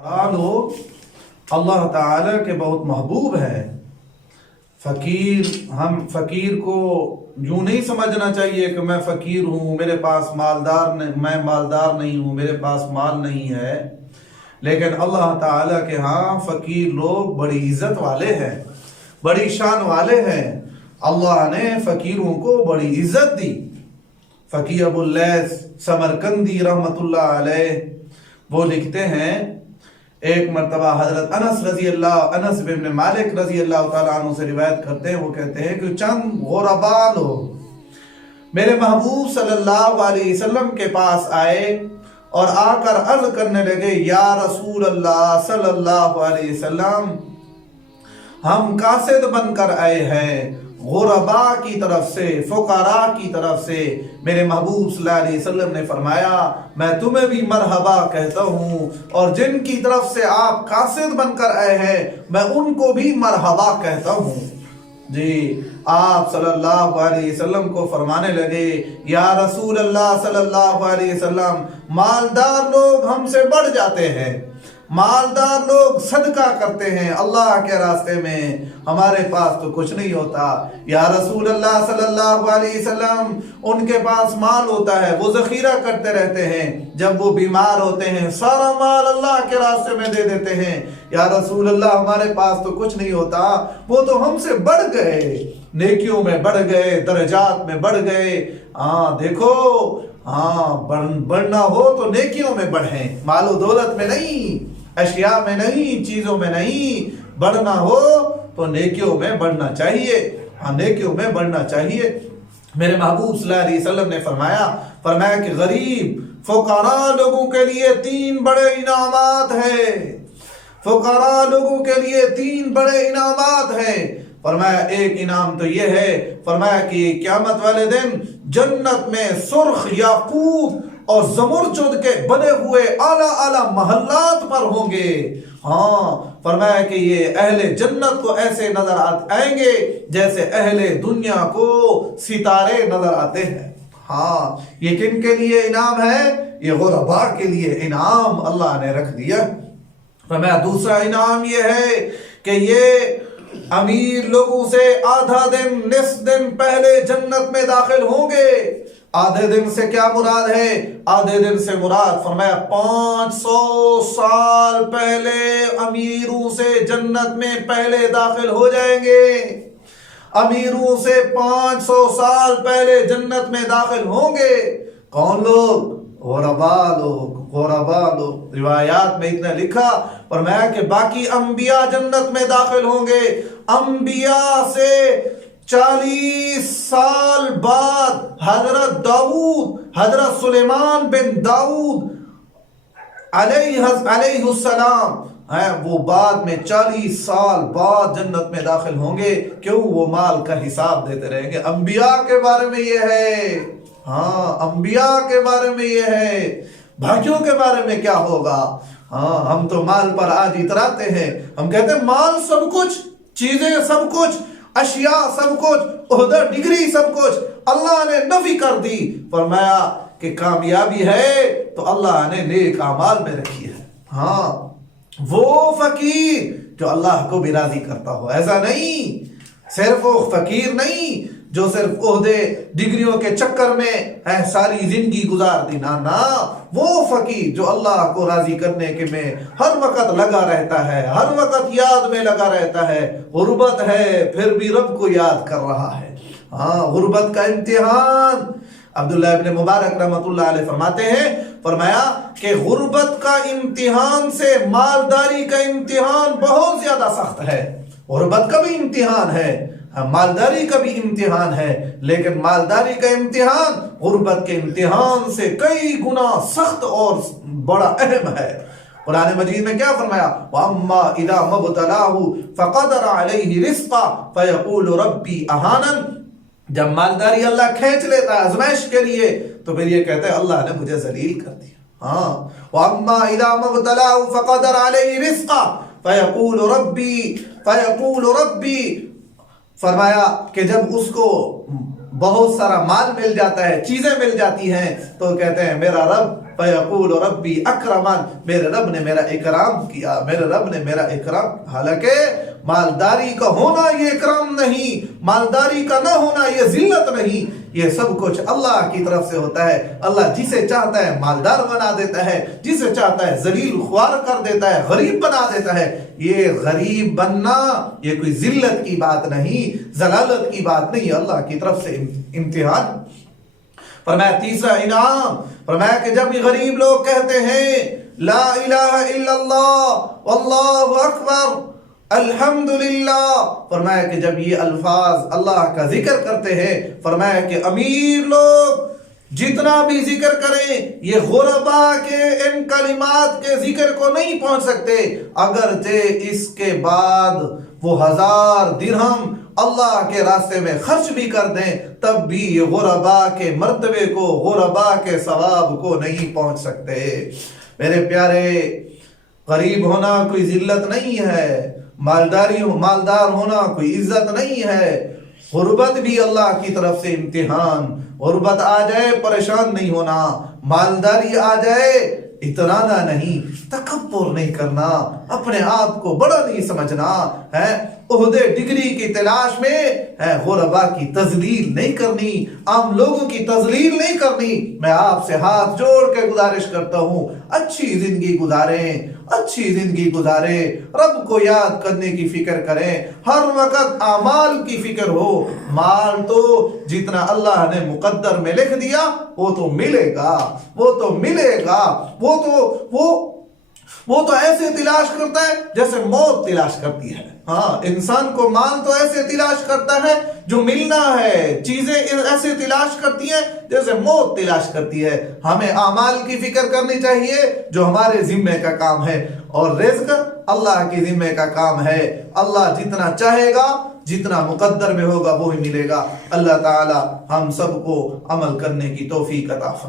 लोग अल्लाह ताला के बहुत महबूब है। हम फकीर को यूं नहीं समझना चाहिए कि मैं फकीर हूँ, मेरे पास मैं मालदार नहीं हूँ, मेरे पास माल नहीं है। लेकिन अल्लाह ताला के यहाँ फकीर लोग बड़ी इज्जत वाले हैं, बड़ी शान वाले हैं। अल्लाह ने फकीरों को बड़ी इज्जत दी। फकीर अबुल लैस समरकंदी रहमतुल्लाह अलैह वो लिखते हैं, एक मर्तबा हजरत अनस बिन मालिक रजी अल्लाह ताला अन्हु से रिवायत करते हैं। वो कहते हैं कि चंद गुरबा लोग मेरे महबूब सल्लल्लाहु अलैहि वसल्लम के पास आए और आकर अर्ज करने लगे, या रसूल अल्लाह सल्लल्लाहु अलैहि वसल्लम, हम कासिद बनकर आए हैं गुरबा की तरफ से, फुकारा की तरफ से। मेरे महबूब सल्लल्लाहु अलैहि वसल्लम ने फरमाया, मैं तुम्हें भी मरहबा कहता हूँ, और जिनकी तरफ से आप कासिद बनकर आए हैं मैं उनको भी मरहबा कहता हूँ। जी, आप सल्लल्लाहु अलैहि वसल्लम को फरमाने लगे, या रसूल अल्लाह सल्लल्लाहु अलैहि वसल्लम, मालदार लोग हमसे बढ़ जाते हैं, मालदार लोग सदका करते हैं अल्लाह के रास्ते में, हमारे पास तो कुछ नहीं होता। या रसूल अल्लाह सल्लल्लाहु अलैहि वसल्लम, उनके पास माल होता है, वो ज़ख़ीरा करते रहते हैं, जब वो बीमार होते हैं सारा माल अल्लाह के रास्ते में दे देते हैं। या रसूल अल्लाह, हमारे पास तो कुछ नहीं होता, वो तो हमसे बढ़ गए, नेकियों में बढ़ गए, दर्जात में बढ़ गए। देखो, बढ़ना हो तो नेकियों में बढ़ें, मालो दौलत में नहीं, अशिया में नहीं, चीजों में नहीं। बढ़ना हो तो नेकियों में बढ़ना चाहिए, नेकियों में बढ़ना चाहिए। मेरे महबूब सल्लल्लाहु अलैहि वसल्लम ने फरमाया कि गरीब फुकरा लोगों के लिए 3 बड़े इनामात हैं, फुकरा लोगों के लिए 3 बड़े इनामात हैं। फरमाया एक इनाम तो ये है, फरमाया कि क़यामत वाले दिन जन्नत में सुर्ख याकूत और ज़मरजुद के बने हुए आला आला महल्लात पर होंगे। फरमाया कि ये अहले जन्नत को ऐसे नजर आएंगे जैसे अहले दुनिया को सितारे नजर आते हैं। ये किन के लिए इनाम है? ये गुरबा के लिए इनाम अल्लाह ने रख दिया। फरमाया दूसरा इनाम ये है कि ये अमीर लोगों से आधा दिन, निस्फ दिन पहले जन्नत में दाखिल होंगे। आधे दिन से क्या मुराद है? आधे दिन से मुराद फरमाया 500 साल पहले अमीरों से जन्नत में पहले दाखिल हो जाएंगे। अमीरों से 500 साल पहले जन्नत में दाखिल होंगे। कौन लोग? गुरबा लोग। रिवायात में इतना लिखा, फरमाया कि बाकी अंबिया जन्नत में दाखिल होंगे। अंबिया से 40 साल बाद हजरत सुलेमान बिन दाऊद अलैहिस्सलाम वो बाद में 40 साल बाद जन्नत में दाखिल होंगे। क्यों? वो माल का हिसाब देते रहेंगे। अंबिया के बारे में ये है, अंबिया के बारे में ये है। भाइयों के बारे में क्या होगा? हम तो माल पर आज इतराते हैं, हम कहते हैं माल सब कुछ, चीजें सब कुछ, अशिया सब कुछ, ओहदा डिग्री सब कुछ। अल्लाह ने नफी कर दी। फरमाया कि कामयाबी है तो अल्लाह ने नेक अमाल में रखी है। वो फकीर जो अल्लाह को भी राजी करता हो, ऐसा नहीं सिर्फ वो फकीर नहीं जो सिर्फ ओहदे डिग्रियों के चक्कर में सारी जिंदगी गुजार दी। ना, वो फकीर जो अल्लाह को राजी करने के में हर वक्त लगा रहता है, हर वक्त याद में लगा रहता है। गुर्बत है फिर भी रब को याद कर रहा है। गुर्बत का इम्तिहान अब्दुल्लाह इब्न मुबारक रहमतुल्लाह अलैह फरमाते हैं, फरमाया कि गुर्बत का इम्तिहान से मालदारी का इम्तिहान बहुत ज्यादा सख्त है। गुर्बत का भी इम्तिहान है, मालदारी का भी इम्तिहान है, लेकिन मालदारी का इम्तिहान गुर्बत के इम्तिहान से कई गुना सख्त और बड़ा अहम है। कुरान मजीद में क्या फरमाया? वअम्मा इज़ा मब्तलाहु फ़क़दर अलैहि रिज़्क़ा फ़यक़ूलु रब्बी अहानन। जब मालदारी अल्लाह खींच लेता है आज़माइश के लिए, तो फिर ये कहता है अल्लाह ने मुझे जलील कर दिया। वअम्मा इज़ा मब्तलाहु फ़क़दर अलैहि रिज़्क़ा फ़यक़ूलु रब्बी। फरमाया कि जब उसको बहुत सारा माल मिल जाता है, चीजें मिल जाती हैं, तो कहते हैं मेरा रब فیقول ربی اکرمن، میرے رب نے میرا اکرام کیا، میرے رب نے میرا اکرام۔ حالانکہ مالداری کا ہونا یہ اکرام نہیں، مالداری کا نہ ہونا یہ ذلت نہیں، یہ سب کچھ اللہ کی طرف سے ہوتا ہے۔ اللہ جسے چاہتا ہے مالدار بنا دیتا ہے، جسے چاہتا ہے ذلیل خوار کر دیتا ہے، غریب بنا دیتا ہے۔ یہ غریب بننا یہ کوئی ذلت کی بات نہیں، ذلالت کی بات نہیں، اللہ کی طرف سے امتحان۔ فرمایا تیسرا انعام، فرمایا کہ جب یہ غریب لوگ کہتے ہیں لا الہ الا اللہ واللہ اکبر الحمدللہ، فرمایا کہ جب یہ الفاظ اللہ کا ذکر کرتے ہیں، فرمایا کہ امیر لوگ جتنا بھی ذکر کریں یہ غربا کے ان کلمات کے ذکر کو نہیں پہنچ سکتے، اگرچہ اس کے بعد وہ 1000 درہم اللہ کے راستے میں خرچ بھی کر دیں تب بھی یہ غربا کے مرتبے کو، غربا کے ثواب کو نہیں پہنچ سکتے۔ میرے پیارے، غریب ہونا کوئی ذلت نہیں ہے، مالدار ہونا کوئی عزت نہیں ہے۔ غربت بھی اللہ کی طرف سے امتحان، غربت آ جائے پریشان نہیں ہونا، مالداری آ جائے اترانا نہیں، تکبر نہیں کرنا، اپنے آپ کو بڑا نہیں سمجھنا ہے، عہدے ڈگری کی تلاش میں غربا کی تذلیل نہیں کرنی، عام لوگوں کی تذلیل نہیں کرنی۔ میں آپ سے ہاتھ جوڑ کے گزارش کرتا ہوں اچھی زندگی گزاریں، اچھی زندگی گزاریں، رب کو یاد کرنے کی فکر کریں، ہر وقت اعمال کی فکر ہو۔ مال تو جتنا اللہ نے مقدر میں لکھ دیا وہ تو ملے گا، وہ تو ملے گا، وہ تو ایسے تلاش کرتا ہے جیسے موت تلاش کرتی ہے۔ ہاں، انسان کو مال تو ایسے تلاش کرتا ہے جو ملنا ہے، چیزیں ایسے تلاش کرتی ہیں جیسے موت تلاش کرتی ہے۔ ہمیں اعمال کی فکر کرنی چاہیے جو ہمارے ذمے کا کام ہے، اور رزق اللہ کی ذمے کا کام ہے۔ اللہ جتنا چاہے گا، جتنا مقدر میں ہوگا وہی ملے گا۔ اللہ تعالی ہم سب کو عمل کرنے کی توفیق عطا فرمائے۔